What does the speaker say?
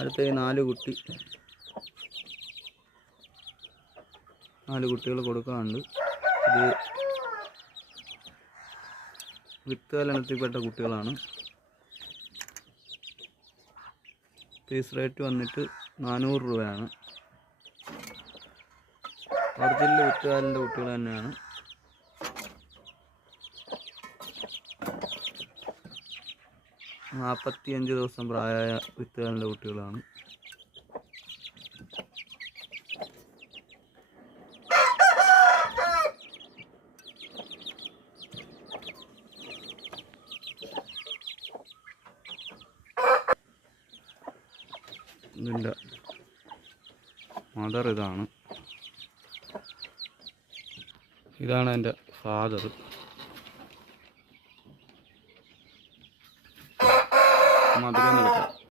അടുത്ത ഈ 4 കുട്ടികൾ കൊടുക്കാനുണ്ട്. ഇത് വിത്ത് കലനത്തിൽപ്പെട്ട കുട്ടികളാണ്. പീസ് റേറ്റ് വന്നിട്ട് 400 രൂപയാണ്. ഒറിജിനൽ വിത്തുകാലിൻ്റെ കുട്ടികൾ തന്നെയാണ്. നാൽപ്പത്തിയഞ്ച് ദിവസം പ്രായമായ വിത്തുകാലിൻ്റെ കുട്ടികളാണ്. ഇതിൻ്റെ മദർ ഇതാണ് എൻ്റെ ഫാദർ. മധുരം എടുക്കാം.